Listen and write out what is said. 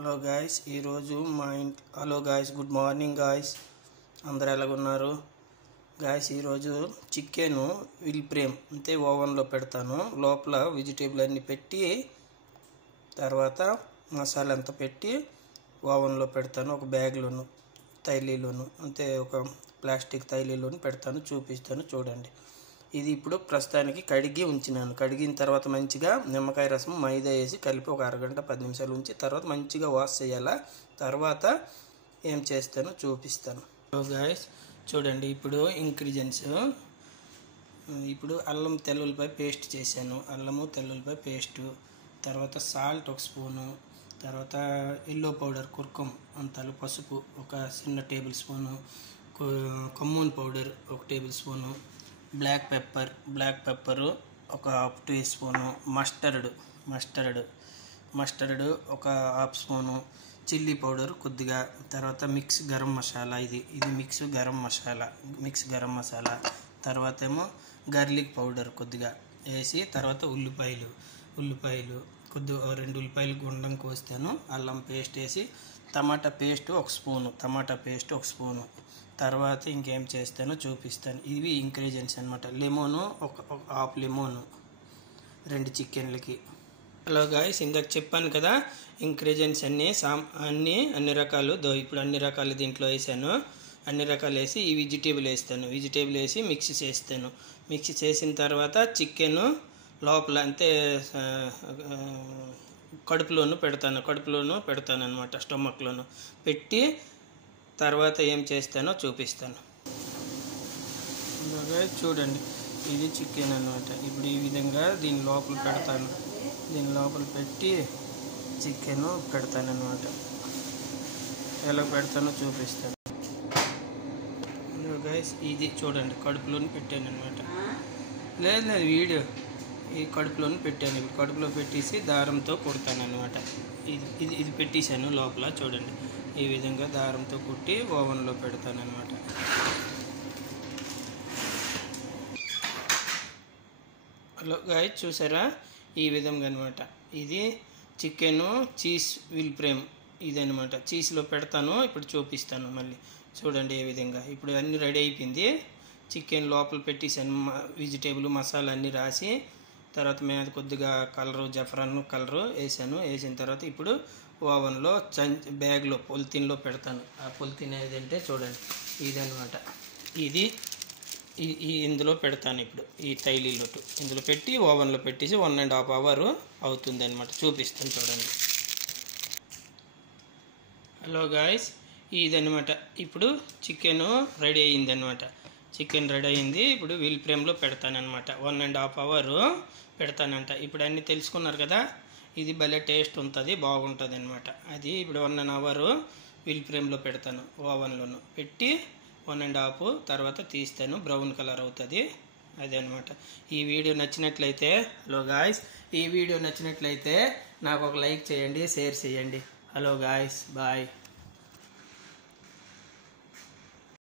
Hello guys, ఈరోజు hello guys, good morning guys. అందరు ఎలాగున్నారు guys? ఈరోజు చికెన్ విల్ ఫ్రేమ్ అంటే ఓవెన్లో పెడతాను. లోపల వెజిటేబుల్ అన్నీ పెట్టి తర్వాత మసాలా అంతా పెట్టి ఓవెన్లో పెడతాను. ఒక బ్యాగ్లోను తైలీలోను అంటే ఒక ప్లాస్టిక్ తైలీలోను పెడతాను. చూపిస్తాను చూడండి. ఇది ఇప్పుడు ప్రస్తుతానికి కడిగి ఉంచినాను. కడిగిన తర్వాత మంచిగా నిమ్మకాయ రసం మైదా వేసి కలిపి ఒక అరగంట 10 నిమిషాలు ఉంచి తర్వాత మంచిగా వాష్ చేయాలా. తర్వాత ఏం చేస్తానో చూపిస్తాను. గాయ్స్ చూడండి, ఇప్పుడు ఇంగ్రీడియంట్స్ ఇప్పుడు అల్లం తెల్లుల్లిపాయ పేస్ట్ చేశాను. అల్లము తెల్లుల్లిపాయ పేస్టు, తర్వాత సాల్ట్ ఒక స్పూను, తర్వాత ఎల్లో పౌడర్ కుర్కుమ్ అంతలు, పసుపు ఒక చిన్న టేబుల్ స్పూను, కమ్మూన్ పౌడర్ ఒక టేబుల్ స్పూను, బ్లాక్ పెప్పరు ఒక హాఫ్ టీ స్పూను, మస్టర్డ్ ఒక హాఫ్ స్పూను, చిల్లీ పౌడర్ కొద్దిగా, తర్వాత మిక్స్ గరం మసాలా, ఇది మిక్స్ గరం మసాలా, తర్వాత ఏమో గార్లిక్ పౌడర్ కొద్దిగా వేసి, తర్వాత ఉల్లిపాయలు కొద్దిగా 2 ఉల్లిపాయలు గుండం కోస్తాను. అల్లం పేస్ట్ వేసి టమాటా పేస్ట్ ఒక స్పూను, తర్వాత ఇంకేం చేస్తానో చూపిస్తాను. ఇవి ఇంగ్రీడియంట్స్ అనమాట. లెమోను ఒక హాఫ్ లెమోను 2 చికెన్లకి. హలో గాయ్స్, ఇందాక చెప్పాను కదా ఇంగ్రీడియంట్స్ అన్ని రకాలు. ఇప్పుడు అన్ని రకాలు దీంట్లో వేసాను. అన్ని రకాలు వేసి ఈ వెజిటేబుల్ వేసి మిక్స్ చేస్తాను. మిక్స్ చేసిన తర్వాత చికెన్ లోపల అంటే కడుపులోను పెడతాను అనమాట. స్టమక్లోను పెట్టి తర్వాత ఏం చేస్తానో చూపిస్తాను. చూడండి, ఇది చికెన్ అనమాట. ఇప్పుడు ఈ విధంగా దీని లోపల పెడతాను. దీని లోపల పెట్టి చికెన్ పెడతాను అనమాట. ఎలా పెడతానో చూపిస్తాను. గైస్ ఇది చూడండి, కడుపులోని పెట్టాను అనమాట. లేదు వీడియో ఈ కడుపులోని పెట్టాను. ఇప్పుడు కడుపులో పెట్టేసి దారంతో కుడతాను అనమాట. ఇది పెట్టేశాను లోపల. చూడండి, ఈ విధంగా దారంతో కుట్టి ఓవెన్లో పెడతాను అనమాట. హలో గాయ్స్, చూసారా ఈ విధంగా అనమాట. ఇది చికెన్ చీజ్ విల్ ఫ్రేమ్ ఇదనమాట. చీజ్లో పెడతాను. ఇప్పుడు చూపిస్తాను మళ్ళీ. చూడండి ఏ విధంగా. ఇప్పుడు అన్నీ రెడీ అయిపోయింది. చికెన్ లోపల పెట్టేసాను. వెజిటేబుల్ మసాలా అన్నీ రాసి తర్వాత మీద కొద్దిగా జఫ్రాన్ కలరు వేసాను. వేసిన తర్వాత ఇప్పుడు ఓవెన్లో బ్యాగ్లో పొలిథిన్లో పెడతాను. ఆ పొలిథిన్ ఏదంటే చూడండి ఇదనమాట. ఇది ఇందులో పెడతాను. ఇప్పుడు ఈ తైలీలోటు ఇందులో పెట్టి ఓవెన్లో పెట్టేసి 1.5 అవర్ అవుతుంది అనమాట. చూపిస్తాను చూడండి. హలో గాయ్స్, ఇదనమాట. ఇప్పుడు చికెన్ రెడీ అయ్యింది అనమాట. ఇప్పుడు విల్ ఫ్రేమ్లో పెడతానమాట. 1.5 అవర్ పెడతానంట. ఇప్పుడు అన్నీ తెలుసుకున్నారు కదా. ఇది భలే టేస్ట్ ఉంటుంది, బాగుంటుంది అనమాట. అది ఇప్పుడు 1.5 అవర్ విల్ ఫ్రేమ్లో పెడతాను. ఓవెన్లోను పెట్టి 1.5 తర్వాత తీస్తాను. బ్రౌన్ కలర్ అవుతుంది. అదే అనమాట. ఈ వీడియో నచ్చినట్లయితే హలో గాయ్స్, ఈ వీడియో నచ్చినట్లయితే నాకు ఒక లైక్ చేయండి, షేర్ చేయండి. Hello guys, bye.